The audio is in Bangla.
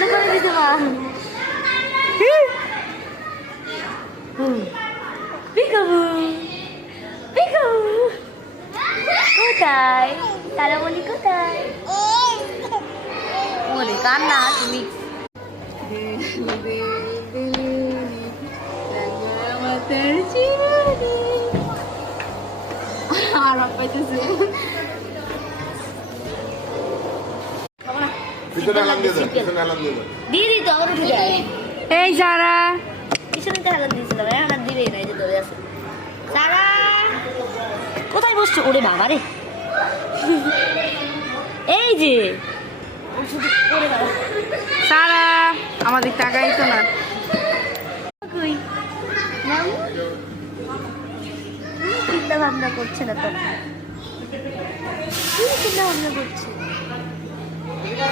বন্ধ করে দিতে মা। পিকাবু পিকাবু কোথায়? তারামণি কোথায়? ওরে কান্না তুমি। দিদি তো আবার উঠে যায়। এই সারা পিছনে তো হেলান দিয়েছিলাম, এখন আর দিবেই না, এই যে ধরে আছে। সারা কোথায় বসছো? ওরে বাবা রে, এই যে ও শুধু করে বেড়ায়। সারা আমাদের টাকাই তো না। কই মামু? চিন্তা ভাবনা করছে না তো, চিন্তা ভাবনা করছে।